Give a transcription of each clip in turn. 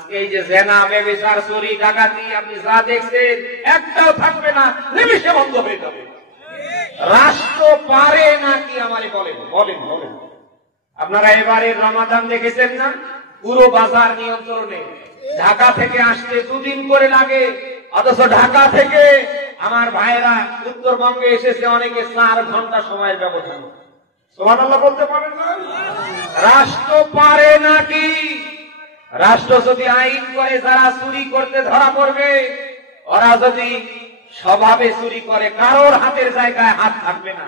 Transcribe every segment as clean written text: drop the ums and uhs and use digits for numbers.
আজকে এই যে জেনা, ব্যভিচার, চুরি, ডাকাতি আপনি যা দেখছেন একটাও থাকবে না, নিমিষে বন্ধ হয়ে যাবে। রাষ্ট্র পারে নাকি আমারে বলেন বলেন বলেন। আপনারা এবারে রমাদান দেখেছেন না? পুরো বাজার নিয়ন্ত্রণে। ঢাকা থেকে আসতে 2 দিন করে লাগে, অথচ ঢাকা থেকে আমার ভাইয়েরা উত্তরবঙ্গে এসেছে অনেকে 4 ঘন্টা সময়ের ব্যবধান। সুবহানাল্লাহ বলতে পারেন না? রাষ্ট্র পারে নাকি? রাষ্ট্র যদি আইন করে যারা চুরি করতে ধরা পড়বে, ওরা যদি স্বভাবে চুরি করে কারোর হাতের জায়গায় হাত থাকবে না।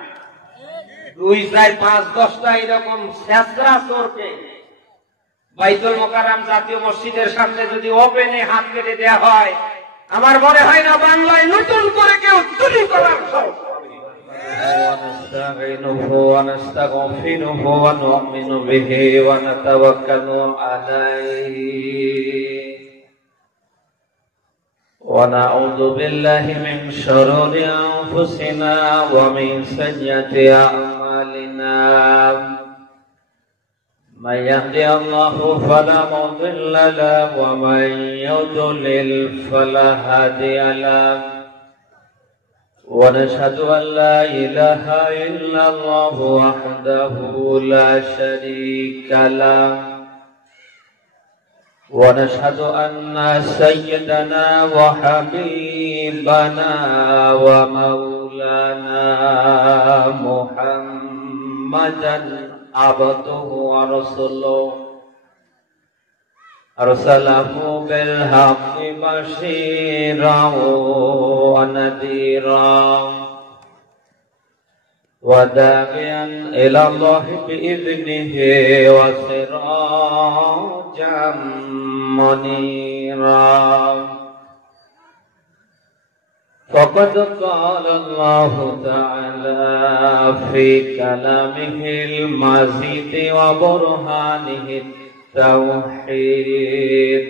2, 4, 5, 10টা এরকম ছেঁচড়া চোরকে বাইতুল মোকাররম জাতীয় মসজিদের সামনে যদি ওপেনে হাত কেটে দেওয়া হয়, আমার মনে হয় না বাংলায় নতুন করে কেউ চুরি করার সাহস পাবে। ونستعينه ونستغفره ونؤمن به ونتوكل عليه ونعوذ بالله من شرور أنفسنا ومن سيئات أعمالنا من يهدي الله فلا مضل له ومن يضلل فلا هادي له ونشهد أن لا إله إلا الله وحده لا شريك له ونشهد أن سيدنا وحبيبنا ومولانا محمدا عبده ورسوله أرسله بالحق بشيرا ونذيرا وداعيا إلى الله بإذنه وسراجا منيرا فقد قال الله تعالى في كلامه المجيد وبرهانه التوحيد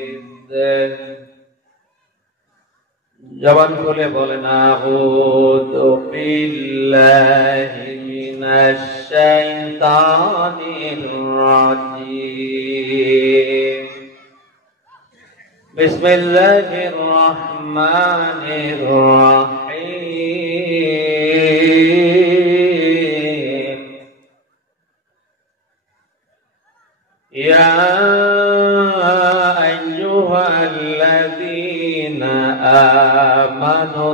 জবান খুলে বলেন আউযু বিল্লাহি মিনাশ শাইতানির রাজীম বিসমিল্লাহির রহমানির রহিম ইয়া আইয়ুহাল্লাযীনা আমানু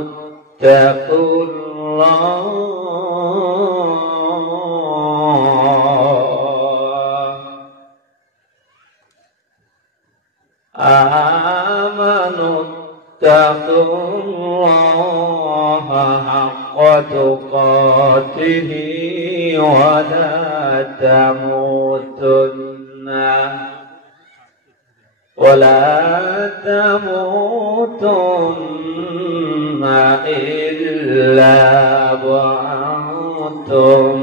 তাকুল্লাহ আমানু তাকুল্লাহ হাক্কা তুকাতিহি ওয়া লা তামুতুন্না ولا تموتن إلا وأنتم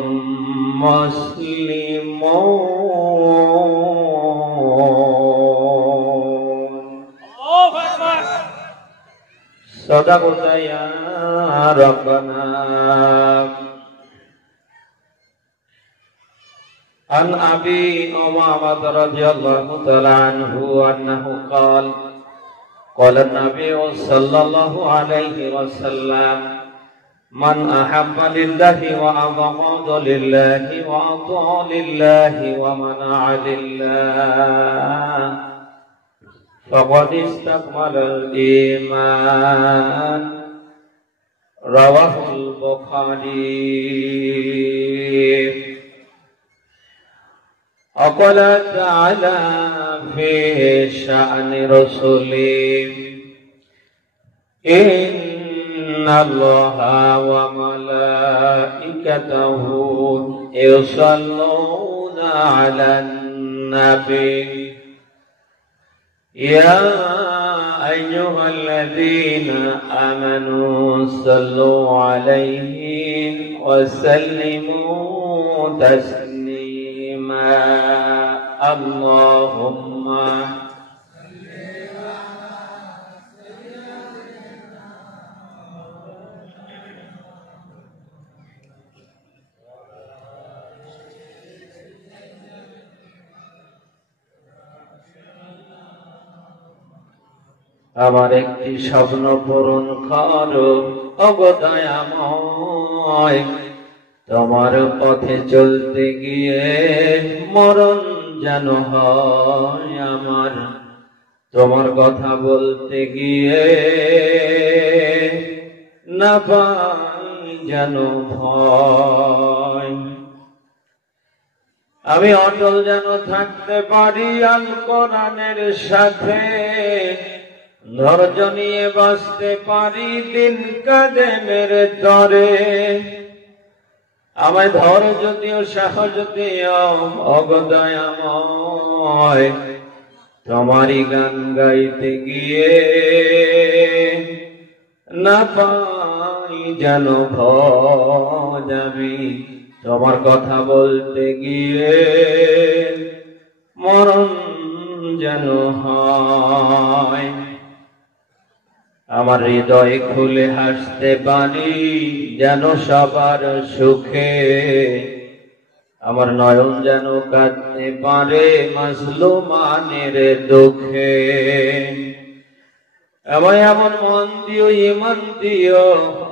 مسلمون صدقت يا ربنا عن أبي أمامة رضي الله تعالى عنه أنه قال قال النبي صلى الله عليه وسلم من أحب لله وأبغض لله وأطاع لله ومنع لله فقد استكمل الإيمان رواه البخاري وقال تعالى في شأن رسوله إن الله وملائكته يصلون على النبي يا أيها الذين آمنوا صلوا عليه وسلموا تسليما اللهم আমার একটি স্বপ্ন পূরণ করো ওগো দয়াময়। তোমার পথে চলতে গিয়ে মরণ যেন হয় আমার, তোমার কথা বলতে গিয়ে না পাই যেন ভয়। আমি অটল যেন থাকতে পারি আল কোরআনের সাথে, ধৈর্য নিয়ে বাঁচতে পারি দিন কায়েমের তরে। আমায় ধৈর্য দিও, সাহস দিও ওগো দয়াময়। তোমারই গান গাইতে গিয়ে না পাই যেন ভয় আমি, তোমার কথা বলতে গিয়ে মরণ যেন হয়। আমার হৃদয় খুলে হাসতে পারি যেন সবার সুখে, আমার নয়ন যেন কাঁদতে পারে মাজলুমানের দুঃখে। আমায় এমন মন দিও, ঈমান দিও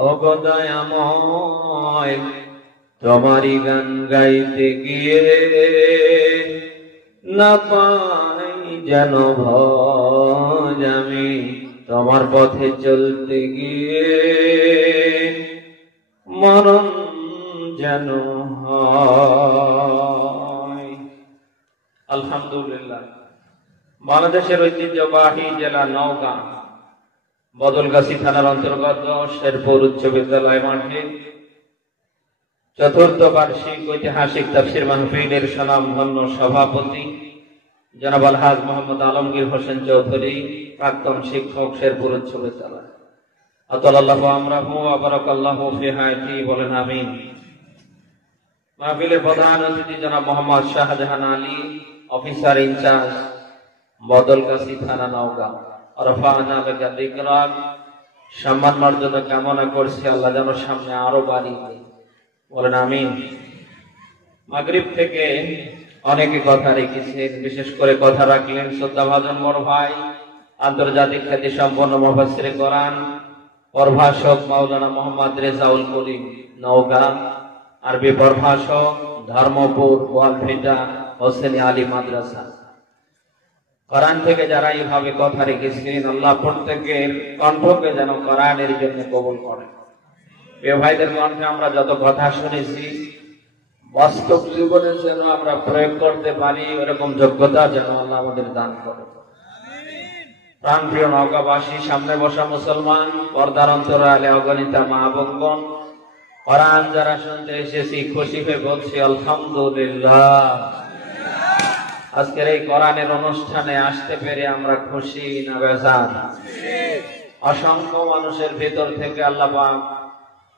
ওগো দয়াময়। তোমারই গান গাইতে গিয়ে না পাই যেন ভয় আমি, তোমার পথে চলতে গিয়ে মরণ যেন হয়। আলহামদুলিল্লাহ। বাংলাদেশের ঐতিহ্যবাহী জেলা নওগাঁ বদলগাছি থানার অন্তর্গত শেরপুর উচ্চ বিদ্যালয় মাঠে চতুর্থ বার্ষিক ঐতিহাসিক তাফসীর মাহফিলের স্বনামধন্য সভাপতি জনাব আলহাজ মোহাম্মদ আলমগীর হোসেন চৌধুরী, প্রাক্তন শিক্ষক, শেরপুর উচ্চ বিদ্যালয়। আতাল্লাহু আমরাহু ওয়া বারাকাল্লাহু ফি হায়াতি, বলেন আমিন। মাহফিলের প্রধান অতিথি জনাব মোহাম্মদ শাহজাহান আলী, অফিসার ইনচার্জ বদলগাছি থানা নওগাঁ। রফা'না লাকা যিকরাক, সম্মান মর্যাদা কামনা করছি আল্লাহ যেন সামনে আরো বাড়িয়ে দেয়, বলেন আমিন। মাগরিব থেকে অনেকে কথা রেখেছেন, বিশেষ করে কথা রাখলেন শ্রদ্ধাভাজন বড় ভাই, আন্তর্জাতিক খ্যাতি সম্পন্ন মুফাসসিরে কোরআন, প্রভাষক মাওলানা মোহাম্মদ রেজাউল করিম নওগাঁ, আরবি প্রভাষক ধর্মপুর ওয়ালভিটা হোসেনি আলী মাদ্রাসা। কোরআন থেকে যারা এইভাবে কথা রেখেছেন, আল্লাহ প্রত্যেকের কণ্ঠকে যেন কোরআনের জন্য কবুল করেন। প্রিয় ভাইদের কণ্ঠে আমরা যত কথা শুনেছি, বাস্তব জীবনে যেন আমরা প্রয়োগ করতে পারি, এরকম যোগ্যতা যেন আল্লাহ আমাদের দান করেন। প্রাণপ্রিয় নওগাঁবাসী, সামনে বসা মুসলমান, পর্দার অন্তরালে অগণিতা মা বোন, কোরআন যারা শুনতে এসেছি, খুশি হয়ে বলছি আলহামদুলিল্লাহ। আজকের এই কোরআনের অনুষ্ঠানে আসতে পেরে আমরা খুশি না বেজার? অসংখ্য মানুষের ভেতর থেকে আল্লাহ পাক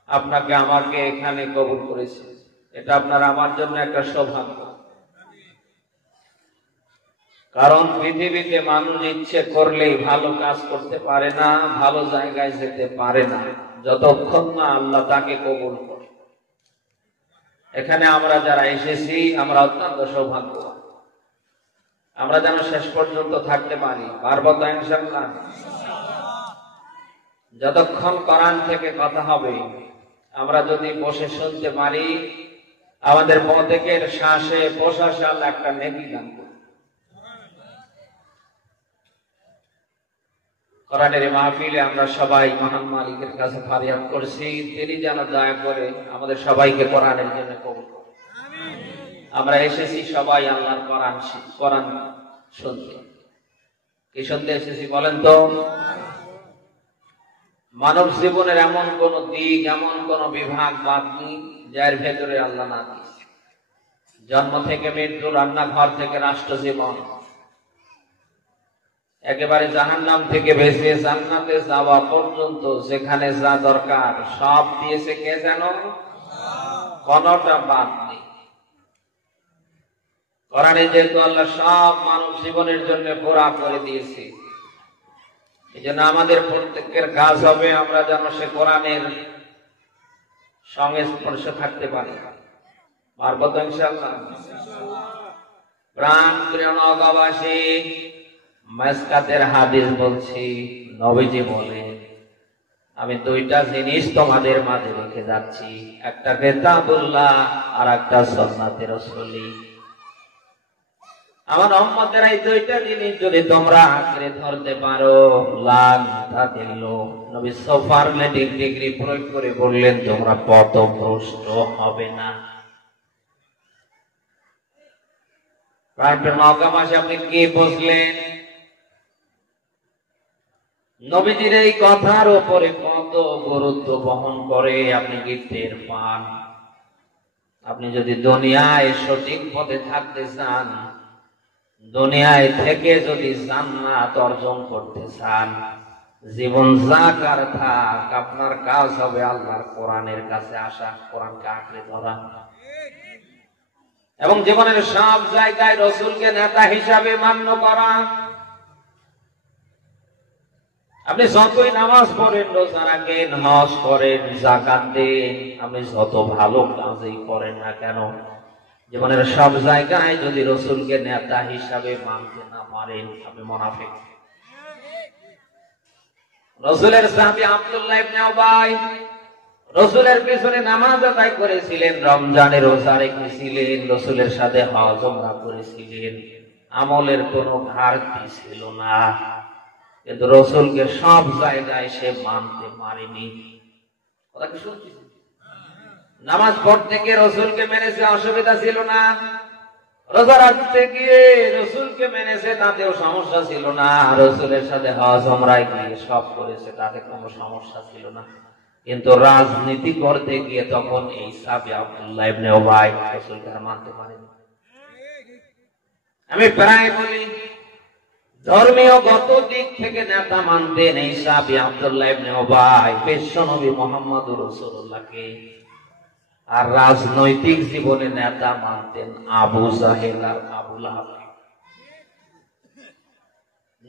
আপনাকে আমাকে এখানে কবুল করেছে, এটা আপনার আমার জন্য একটা সৌভাগ্য। কারণ পৃথিবীতে মানুষ ইচ্ছে করলেই ভালো কাজ করতে পারে না, ভালো জায়গায় যেতে পারে না, যতক্ষণ না আল্লাহ তাকে কবুল করে। এখানে আমরা যারা এসেছি, আমরা অত্যন্ত সৌভাগ্যবান। আমরা যেন শেষ পর্যন্ত থাকতে পারি, পারবো তো ইনশাআল্লাহ? যতক্ষণ কোরআন থেকে কথা হবে, আমরা যদি বসে শুনতে পারি, আমাদের প্রত্যেকের শ্বাসে প্রশ্বাসে আল্লাহ একটা নেকি দান করবে। কোরআনের মাহফিলে আমরা সবাই মহান মালিকের কাছে ফরিয়াদ করছি, তিনি যেন দয়া করে আমাদের সবাইকে কোরআনের জন্য কবুল করেন। আমরা এসেছি সবাই আল্লাহর কোরআন শুনতে। কি শুনতে এসেছি বলেন তো? মানব জীবনের এমন কোন দিক, এমন কোন বিভাগ বাদ নেই যার ভেতরে আল্লাহ না দিয়েছে। জন্ম থেকে মৃত্যু, রান্নাঘর থেকে রাষ্ট্র জীবন, একেবারে জাহান্নাম থেকে বেঁচে জান্নাতে যাওয়া পর্যন্ত যেখানে যা দরকার সব দিয়েছে কে জানো? কোনটা বাদ নেই। কোরআনে যেহেতু আল্লাহ সব মানব জীবনের জন্য পুরা করে দিয়েছে, এই জন্য আমাদের প্রত্যেকের কাজ হবে আমরা যেন সে কোরআনের সংস্পর্শে থাকতে পারি। পারবো তো ইনশাআল্লাহ? প্রাণ প্রিয় নওগাঁবাসী, মাসকাতের হাদিস বলছি, নবীজি বলেন, আমি দুইটা জিনিস তোমাদের মাঝে রেখে যাচ্ছি, একটা কিতাবুল্লাহ আর একটা সুন্নাতে রাসূলি। আমার উম্মতের এই দুইটা জিনিস যদি তোমরা আঁকড়ে ধরতে পারো, লান তাদিল্লু, নবী সুপারলেটিভ ডিগ্রি প্রয়োগ করে বললেন, তোমরা পথভ্রষ্ট হবে না। প্রায় 9 মাসে আপনি কি বুঝলেন? নবীজির এই কথার উপরে কত গুরুত্ব বহন করে আপনি কি টের পান? আপনি যদি দুনিয়ায় সঠিক পথে থাকতে চান, দুনিয়ায় থেকে যদি জান্নাত অর্জন করতে চান, জীবন যাকার থাক, আপনার কাজ হবে আল্লাহর কোরআনের কাছে আসা, কোরআনকে আঁকড়ে ধরা, এবং জীবনের সব জায়গায় রাসূলকে নেতা হিসাবে মান্য করা। আপনি যতই নামাজ পড়েন, রোজা রাখেন, হজ করেন, যাকাত দেন, আপনি যত ভালো কাজই করেন না কেন, জীবনের সব জায়গায় যদি রাসূলকে নেতা হিসাবে মানতে না পারেন, আপনি মুনাফিক। রাসূলের সাহাবী আব্দুল্লাহ ইবনে উবাই রাসূলের পেছনে নামাজ আদায় করেছিলেন, রমজানে রোজা রেখেছিলেন, রাসূলের সাথে হজ ওমরা করেছিলেন, আমলের কোনো ঘাটতি ছিল না, কিন্তু রাসূলকে সব জায়গায় সে মানতে পারেনি। কথা কি শুনছি? নামাজ পড়তে গিয়ে রাসূলকে মেনেছে, অসুবিধা ছিল না। রোজা রাখতে গিয়ে রাসূলকে মেনেছে, তাতেও সমস্যা ছিল না। রাসূলের সাথে হজ ওমরায় গিয়ে সব করেছে, তাতে কোনো সমস্যা ছিল না। কিন্তু রাজনীতি করতে গিয়ে তখন এই সাহাবী আব্দুল্লাহ ইবনে উবাই রাসূলকে মানতে পারেনি। আমি প্রায় বলি, ধর্মীয় গত দিক থেকে নেতা মানতেন এই সাহাবী আব্দুল্লাহ ইবনে উবাই বিশ্বনবী মুহাম্মদুর রাসূলুল্লাহকে, আর রাজনৈতিক জীবনে নেতা মানতেন আবু জাহেল আর আবু লাহাব।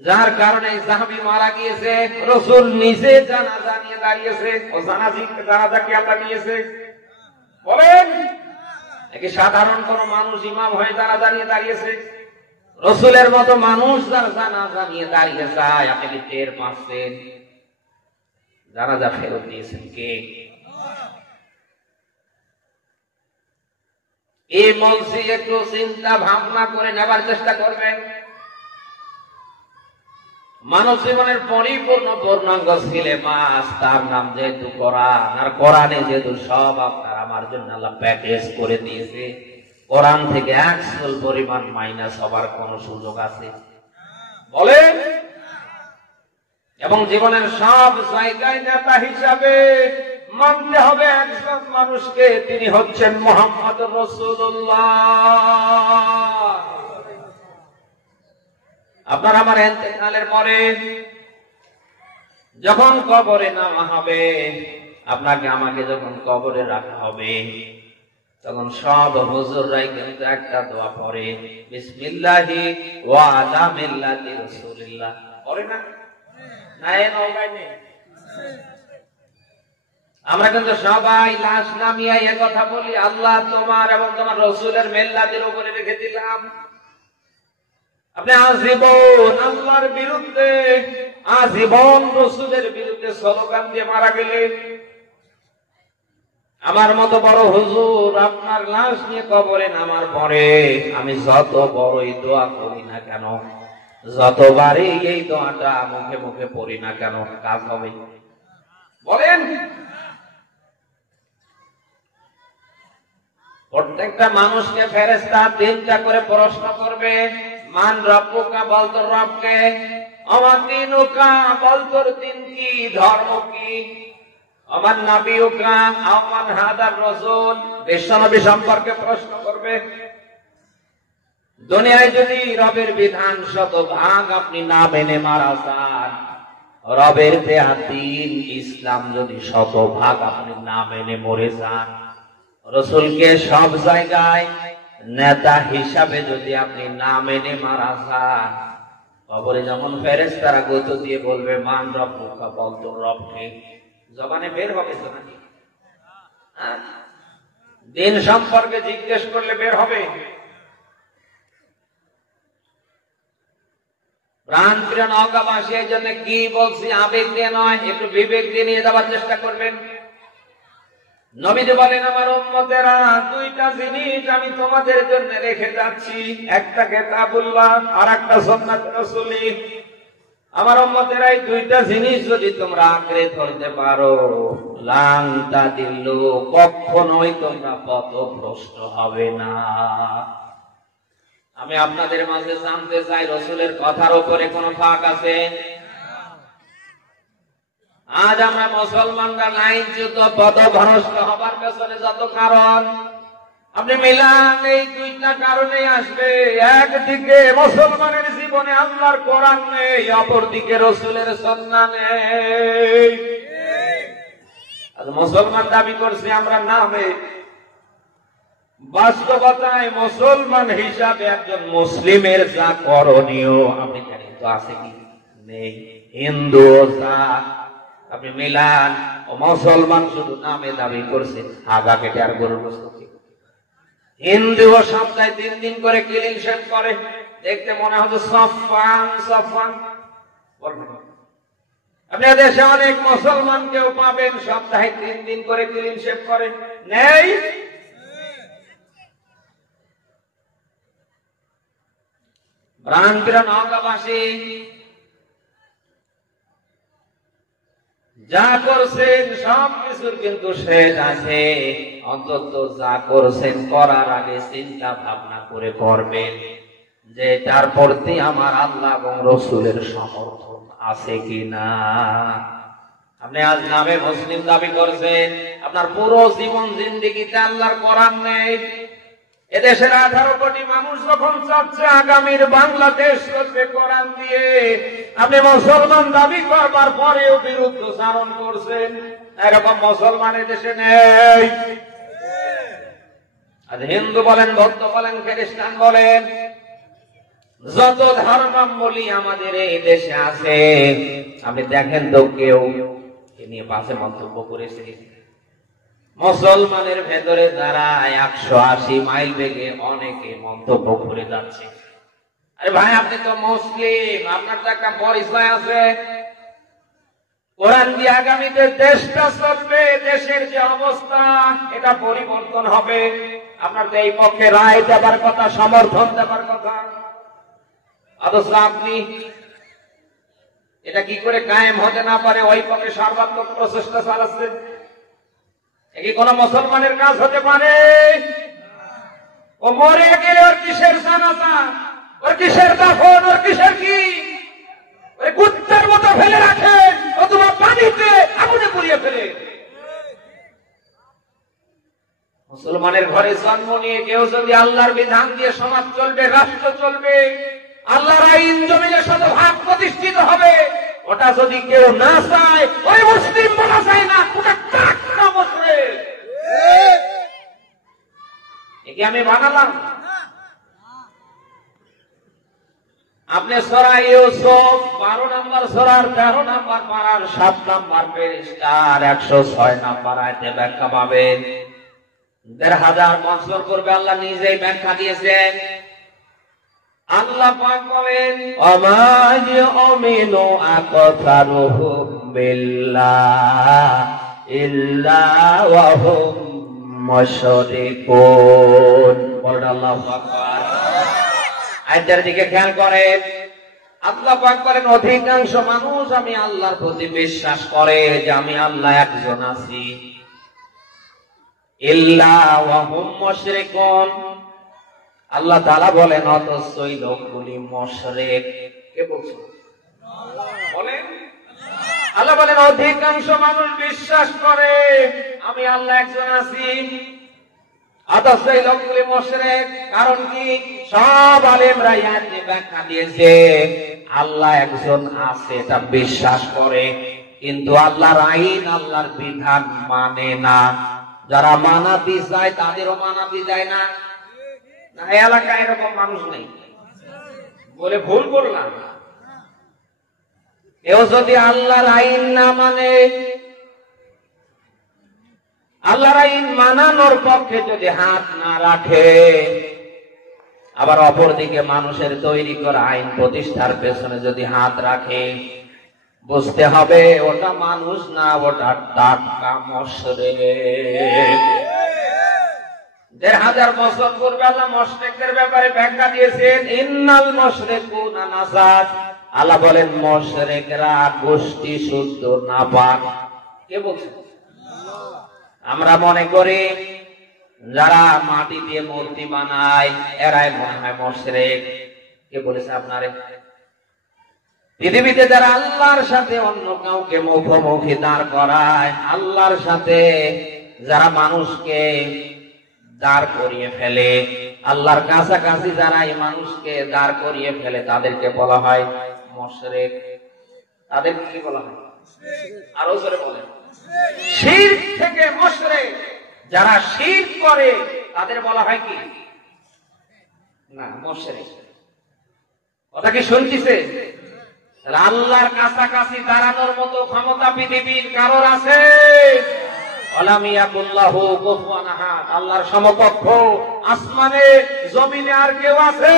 যার কারণে সাহাবী মারা গিয়েছে, রাসূল নিজে জানাজা নিয়ে দাঁড়িয়েছে। ও জানাজা কি আল্লাহ নিয়েছে? বলেন, নাকি সাধারণ কোন মানুষ ইমাম হয়ে জানাজা নিয়ে দাঁড়িয়েছে? রাসূলের মতো মানুষ যার জানাজা নিয়ে দাঁড়িয়ে যায়, আপনি কি টের পাচ্ছেন? জানাজা ফেরত দিয়েছেন কে? এই মঞ্চে একটু চিন্তা ভাবনা করে নেবার চেষ্টা করবেন। মানব জীবনের পরিপূর্ণ পূর্ণাঙ্গ সিলেবাস, তার নাম যেহেতু কোরআন, আর কোরআনে যেহেতু সব আপনার আমার জন্য আল্লাহ প্যাকেজ করে দিয়েছে, কোরআন থেকে 100 পরিমাণ মাইনাস হবার কোন সুযোগ আছে? বলেন। এবং জীবনের সব জায়গায় নেতা হিসাবে মানতে হবে একজন মানুষকে, তিনি হচ্ছেন মুহাম্মদুর রাসূলুল্লাহ। আপনার আমার ইন্তেকালের পরে যখন কবরে নামা হবে, আপনাকে আমাকে যখন কবরে রাখা হবে, তখন সব হুজুররাই কিন্তু একটা দোয়া পড়ে, বিসমিল্লাহি ওয়া আলা মিল্লাতি রাসূলিল্লাহ। পড়ে না? না, এ নওগাঁয় নেই। আমরা কিন্তু সবাই লাশ নামিয়ে এই কথা বলি, আল্লাহ তোমার এবং তোমার রাসূলের মিল্লাতের উপরে রেখে দিলাম। আপনি আজীবন আল্লাহর বিরুদ্ধে, আজীবন রাসূলের বিরুদ্ধে স্লোগান দিয়ে মারা গেলেন। আমার মতো বড় হুজুর আপনার লাশ নিয়ে কবরে নামার পরে আমি যত বড়ই দোয়া করি না কেন, যতবারই এই দোয়াটা মুখে মুখে পড়ি না কেন, কাজ হবে? বলেন। প্রত্যেকটা মানুষকে ফেরেশতা 3টা করে প্রশ্ন করবে। মান রব্বুকা, বল তোর রবকে। আমার দিনুকা, বল তোর দিন কি, ধর্ম কি। আমার নবিউকা, আমার হাদার রাসূল, বিশ্বনবী সম্পর্কে প্রশ্ন করবে। দুনিয়ায় যদি রবের বিধান 100% আপনি না মেনে মারা যান, রবের দেয়া দ্বীন ইসলাম যদি 100% আপনি না মেনে মরে যান, রাসূলকে সব জায়গায় নেতা হিসাবে যদি আপনি না মেনে মারা যান, কবরে যখন ফেরেশতারা গোতো দিয়ে বলবে মান রব্বুকা, বল তোর রবকে, জবানে বের হবে তো নাকি? দিন সম্পর্কে জিজ্ঞেস করলে বের হবে। প্রাণপ্রিয় নওগাঁবাসী, এই জন্য কি বলছি আবেগ দিয়ে নয়, একটু বিবেক দিয়ে নিয়ে যাওয়ার চেষ্টা করবেন। নবীজি বলেন, আমার উম্মতেরা, দুইটা জিনিস আমি তোমাদের জন্য রেখে যাচ্ছি, একটা কিতাবুল্লাহ আর একটা সুন্নাত রাসূলি। আমার উম্মতেরা, এই দুইটা জিনিস যদি তোমরা আঁকড়ে ধরতে পারো, লাং তাদিল্লু, কখনোই তোমরা পথভ্রষ্ট হবে না। আমি আপনাদের মাঝে জানতে চাই, রাসূলের কথার উপরে কোনো ফাঁক আছে? আজ আমরা মুসলমানরা লাইনচ্যুত, পথভ্রষ্ট হবার পেছনে যত কারণ আপনি মিলান, এই দুইটা কারণে আসবে। একদিকে মুসলমানের জীবনে আল্লাহর কোরআন নেই, অপরদিকে রাসূলের সুন্নাহ নেই। আজ মুসলমান দাবি করছি আমরা নামে, বাস্তবতায় মুসলমান হিসাবে একজন মুসলিমের যা করণীয় আপনি জানেন তো আছে কি নেই? হিন্দু যা আপনি মিলান, ও মুসলমান শুধু নামে দাবি করছে, আগা কেটে আর গরুর গোশত। হিন্দুও সপ্তাহে 3 দিন করে ক্লিন শেভ করে, দেখতে মনে হচ্ছে সফান সফান। আপনি দেশে অনেক মুসলমান কেউ পাবেন সপ্তাহে 3 দিন করে ক্লিন শেভ করে, নেই? প্রাণপ্রিয় নওগাঁবাসী, যা করছেন সব কিছুর কিন্তু শেষ আছে। অন্তত যা করছেন করার আগে চিন্তা ভাবনা করে করবেন যে তার প্রতি আমার আল্লাহ এবং রাসূলের সমর্থন আছে কিনা। আপনি আজ নামে মুসলিম দাবি করছেন, আপনার পুরো জীবন জিন্দেগিতে আল্লাহর কোরআন নেই। এদেশের 18 কোটি মানুষ যখন চাচ্ছে আগামীর বাংলাদেশ করবে কোরআন দিয়ে, আপনি মুসলমান দাবি করবার পরেও বিরুদ্ধাচরণ করছেন। এরকম মুসলমান দেশে নেই। আজ হিন্দু বলেন, বৌদ্ধ বলেন, খ্রিস্টান বলেন, যত ধর্মাবলী আমাদের এই দেশে আছে, আপনি দেখেন তো কেউ এ নিয়ে পাশে মন্তব্য করেছে? মুসলমানের ভেতরে যারা 180 মাইল বেগে অনেকে মন্তব্য করে যাচ্ছে, আরে ভাই আপনি তো মুসলিম, আপনার তো একটা পরিচয় আছে। কোরআন দিয়ে আগামীতে দেশটা চলবে, দেশের যে অবস্থা এটা পরিবর্তন হবে। আপনার তো এই পক্ষে রায় দেবার কথা, সমর্থন দেবার কথা, অথচ আপনি এটা কি করে কায়েম হতে না পারে ওই পক্ষে সর্বাত্মক প্রচেষ্টা চালাচ্ছেন। কি কোন মুসলমানের কাজ হতে পারে? ও মরে গেলে ওর কিসের জানাজা, ওর কিসের দাফন, ওর কিসের কি? ওই কুত্তার মতো ফেলে রাখেন অথবা পানিতে আগুনে পুড়িয়ে ফেলে। মুসলমানের ঘরে জন্ম নিয়ে কেউ যদি আল্লাহর বিধান দিয়ে সমাজ চলবে, রাষ্ট্র চলবে, আল্লাহর আইন জমিনে শতভাগ প্রতিষ্ঠিত হবে, ওটা যদি কেউ না চায়, ওই মুসলিম বলা যায় না, ওটা টাকা বসবে। একে আমি বানালাম। আপনি সূরা ইউসুফ 12 নম্বর সূরার 13 নম্বর পারার 7 নম্বর পৃষ্ঠার 106 নম্বর আয়াতে ব্যাখ্যা পাবেন। 1500 বছর পূর্বে আল্লাহ নিজেই ব্যাখ্যা দিয়েছেন। আল্লাহ পাক বলেন, ওমা ইউমিনু আকসারুহুম বিল্লাহ ইল্লা ওয়া হুম মুশরিকুন। বলেন আল্লাহু আকবার। আয়াতের দিকে খেয়াল করেন, আল্লাহ পাক বলেন অধিকাংশ মানুষ আমি আল্লাহর প্রতি বিশ্বাস করে যে আমি আল্লাহ একজন আছি, ইল্লা ওয়া হুম মুশরিকুন। আল্লাহ তাআলা বলেন অথচ এই লোকগুলি মুশরিক। কে বলছেন? বলেন আল্লাহ বলেন অধিকাংশ মানুষ বিশ্বাস করে আমি আল্লাহ একজন আছি, অথচ এই লোকগুলি মুশরিক। কারণ কি? সব আলেমরা ইয়াতে ব্যাখ্যা দিয়েছে আল্লাহ একজন আছে এটা বিশ্বাস করে, কিন্তু আল্লাহর আইন, আল্লাহর বিধান মানে না। যারা মানাতে চায় তাদেরও মানাতে যায় না। এলাকায় এরকম মানুষ নেই বলে ভুল করলাম। কেউ যদি আল্লাহর আইন না মানে, আল্লাহর আইন মানানোর পক্ষে যদি হাত না রাখে, আবার অপরদিকে মানুষের তৈরি করা আইন প্রতিষ্ঠার পেছনে যদি হাত রাখে, বুঝতে হবে ওটা মানুষ না, ওটা টাটকা মুশরিক। ১,৫০০ বছর পূর্বে আল্লাহ মুশরিকদের ব্যাপারে ব্যাখ্যা দিয়েছেন, ইন্নাল মুশরিকুনা নাজাস। আল্লাহ বলেন মুশরিকরা গোষ্ঠী শুদ্ধ নাপাক। কে বলছে? আমরা মনে করি যারা মাটি দিয়ে মূর্তি বানায় এরাই মনে হয় মুশরিক। কে বলেছে আপনারে? পৃথিবীতে যারা আল্লাহর সাথে অন্য কাউকে মুখোমুখি দাঁড় করায়, আল্লাহর সাথে যারা মানুষকে দাঁড় করিয়ে ফেলে, আল্লাহর কাছাকাছি যারা এই মানুষকে দাঁড় করিয়ে ফেলে, তাদেরকে বলা হয় মুশরিক। তাদেরকে কি বলা হয়? আরো জোরে বলেন। শিরক থেকে মুশরিক। যারা শিরক করে তাদের বলা হয় কি? না, মুশরিক। কথা কি শুনতেছে? আল্লাহর কাছাকাছি দাঁড়ানোর মতো ক্ষমতা পৃথিবীর কারোর আছে? আল্লাহর সমকক্ষ আসমানে জমিনে আর কেউ আছে?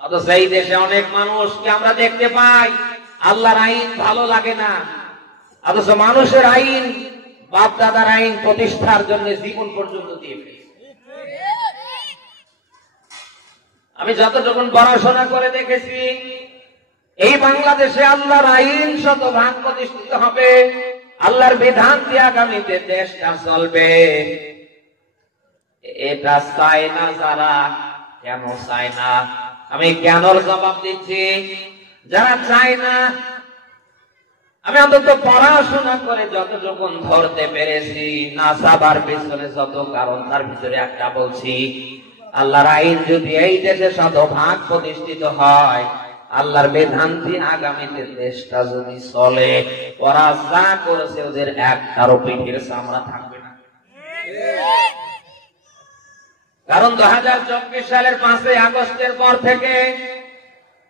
অথচ এই দেশে অনেক মানুষকে আমরা দেখতে পাই আল্লাহর আইন ভালো লাগে না, অথচ মানুষের আইন, বাপ দাদার আইন প্রতিষ্ঠার জন্য জীবন পর্যন্ত দিয়ে ফেলে। আমি যতটুকু পড়াশোনা করে দেখেছি, এই বাংলাদেশে আল্লাহর আইন শতভাগ প্রতিষ্ঠিত হবে, আল্লাহর বিধান দিয়ে আগামীতে দেশটা চলবে। এটা চায় না যারা। কেন চায় না? আমি কেনর জবাব দিচ্ছি। যারা চায় না, আমি অন্তত পড়াশোনা করে যতটুকু ধরতে পেরেছি, না চাবার পিছনে যত কারণ, তার ভিতরে একটা বলছি, আল্লাহর আইন যদি এই দেশে শতভাগ প্রতিষ্ঠিত হয়, আল্লাহর বিধান দিয়ে আগামীতে দেশটা যদি চলে, ওরা যা করেছে ওদের একটারও পিঠের চামড়া থাকবে না। কারণ ২০২৪ সালের ৫ই আগস্টের পর থেকে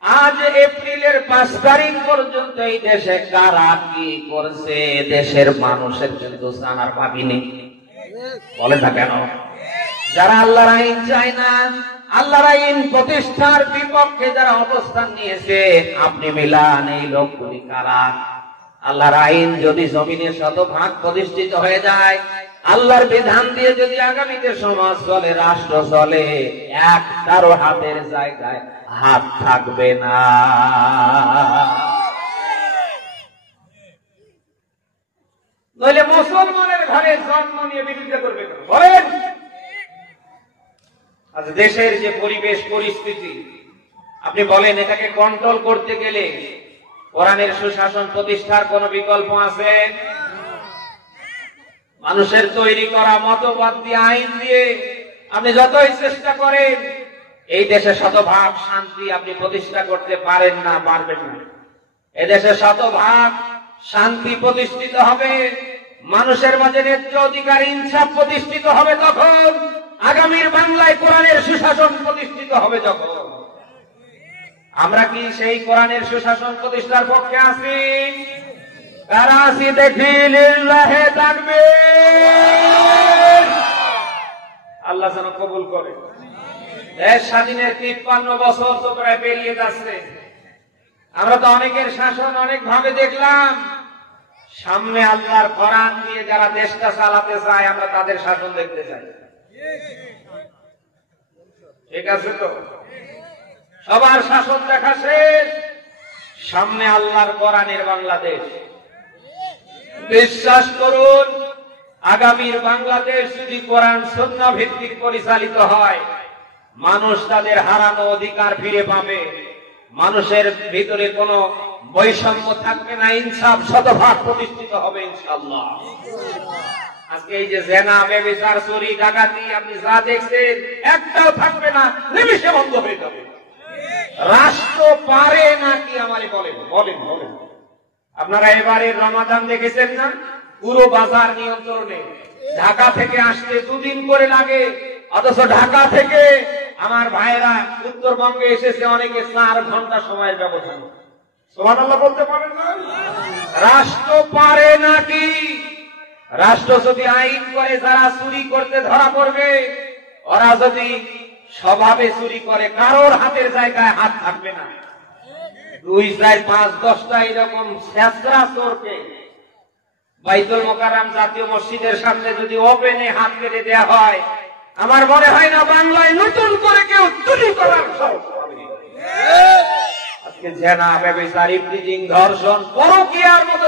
আজ এপ্রিলের ৫ তারিখ পর্যন্ত এই দেশে কারা কি করছে দেশের মানুষের কিন্তু জানার বাকি নেই। বলে না কেন? যারা আল্লাহর আইন চায় না, আল্লাহর আইন প্রতিষ্ঠার বিপক্ষে যারা অবস্থান নিয়েছে, আপনি মিলান এই লোকগুলি কারা? আল্লাহর আইন যদি জমিনে শতভাগ প্রতিষ্ঠিত হয়ে যায়, আল্লাহর বিধান দিয়ে যদি আগামীতে সমাজ চলে, রাষ্ট্র চলে, একটারও হাতের জায়গায় হাত থাকবে না। নইলে মুসলমানের ঘরে জন্ম নিয়ে বিরোধিতা করবে বলেন? আজ দেশের যে পরিবেশ পরিস্থিতি, আপনি বলেন এটাকে কন্ট্রোল করতে গেলে কোরআনের সুশাসন প্রতিষ্ঠার কোন বিকল্প আছে? মানুষের তৈরি করা মতবাদ দিয়ে, আইন দিয়ে আপনি যতই চেষ্টা করেন, এই দেশে শতভাগ শান্তি আপনি প্রতিষ্ঠা করতে পারেন না, পারবেন না। এদেশে শতভাগ শান্তি প্রতিষ্ঠিত হবে, মানুষের মাঝে ন্যায্য অধিকার, ইনসাফ প্রতিষ্ঠিত হবে তখন, আগামীর বাংলায় কোরআনের সুশাসন প্রতিষ্ঠিত হবে যখন। আমরা কি সেই কোরআনের সুশাসন প্রতিষ্ঠার পক্ষে আছি? কারা আছি দেখি? লিল্লাহে তাকবীর। আল্লাহ যেন কবুল করে। দেশ স্বাধীনের 53 বছর তো প্রায় পেরিয়ে যাচ্ছে। আমরা তো অনেকের শাসন অনেক ভাবে দেখলাম। সামনে আল্লাহর কোরআন দিয়ে যারা দেশটা চালাতে চায়, আমরা তাদের শাসন দেখতে চাই। ঠিক আছে তো? সবার শাসন দেখা শেষ, সামনে আল্লাহর কোরআনের বাংলাদেশ। বিশ্বাস করুন, আগামীর বাংলাদেশ যদি কোরআন সুন্নাহ ভিত্তিক পরিচালিত হয়, মানুষ তাদের হারানো অধিকার ফিরে পাবে, মানুষের ভিতরে কোনো বৈষম্য থাকবে না, ইনসাফ শতভাগ প্রতিষ্ঠিত হবে ইনশাআল্লাহ। আজকে এই যে জেনা, ব্যভিচার, চুরি, ডাকাতি আপনি যা দেখছেন, একটাও থাকবে না, নিমিষে বন্ধ হয়ে যাবে। রাষ্ট্র পারে নাকি আমারে বলেন? বলেন বলেন। আপনারা এবারে রমাদান দেখেছেন না? পুরো বাজার নিয়ন্ত্রণে। ঢাকা থেকে আসতে 2 দিন করে লাগে, অথচ ঢাকা থেকে আমার ভাইয়েরা উত্তরবঙ্গে এসেছে অনেকে 4 ঘন্টা সময়ের ব্যবধান। সুবহানাল্লাহ বলতে পারেন না? রাষ্ট্র পারে নাকি? রাষ্ট্র যদি আইন করে যারা চুরি করতে ধরা পড়বে, ওরা যদি স্বভাবে চুরি করে কারোর হাতের জায়গায় হাত থাকবে না। 2, 4, 5, 10টা এরকম ছেঁচড়া চোরকে বাইতুল মোকাররম জাতীয় মসজিদের সামনে যদি ওপেনে হাত কেটে দেওয়া হয়, আমার মনে হয় না বাংলায় নতুন করে কেউ চুরি করার সাহস পাবে। আজকে জেনা, ব্যভিচার, ইফটিজিং, ধর্ষণ পরকীয়ার মতো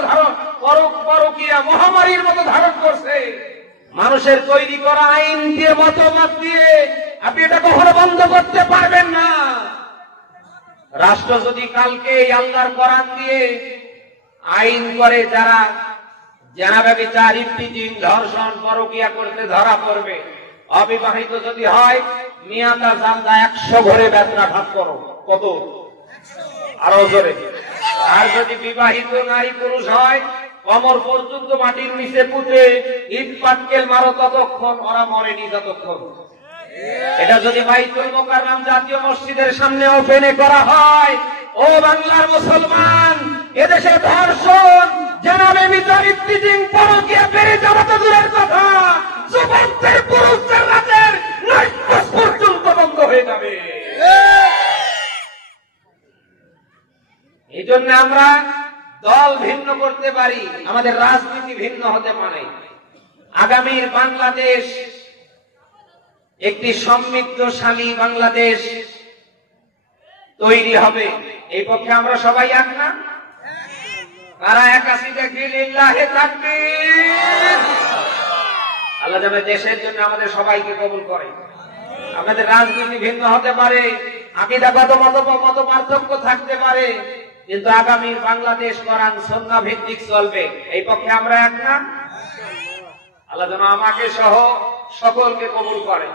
পরকীয়া মহামারীর মতো ধারণ করছে। মানুষের তৈরি করা আইন দিয়ে, মতবাদ দিয়ে আপনি এটা কখনো বন্ধ করতে পারবেন না। রাষ্ট্র যদি কালকে আল্লাহর কোরআন দিয়ে আইন করে যারা জেনা, ব্যভিচার, ইফটিজিং, ধর্ষণ, পরকীয়া করতে ধরা পড়বে, অবিবাহিত যদি হয় মিয়াটা জালদা 100 ঘরে বেতরা ভাগ করো। কত? আরো জোরে। আর যদি বিবাহিত নারী পুরুষ হয় কমর পর্যন্ত মাটির নিচে পুঁতে ইট পাটকেল মারো ততক্ষণ ওরা মরেনি যতক্ষণ। এটা যদি বাইতুল মোকাররম জাতীয় মসজিদের সামনে ওপেনে করা হয়, ও বাংলার মুসলমান, এদেশে ধর্ষণ, জেনা, ব্যভিচার, ইফটিজিং, পরকীয়া বেড়ে যাওয়া তো দূরের কথা, যুবকদের পুরুষদের রাতের নাইট পর্যন্ত বন্ধ হয়ে যাবে। এই জন্য আমরা দল ভিন্ন করতে পারি, আমাদের রাজনীতি ভিন্ন হতে পারে। আগামীর বাংলাদেশ একটি সমৃদ্ধশালী বাংলাদেশ তৈরি হবে, এই পক্ষে আমরা সবাই এক না? কারা এক আছি দেখি লিল্লাহে তাকবীর। আল্লাহ যেন দেশের জন্য আমাদের সবাইকে কবুল করে। আমাদের রাজনীতি ভিন্ন হতে পারে, আকীদাগত মত পার্থক্য থাকতে পারে, কিন্তু আগামীর বাংলাদেশ কোরআন সুন্নাহ ভিত্তিক চলবে, এই পক্ষে আমরা এক না? আল্লাহ যেন আমাকে সহ সকলকে কবুল করে।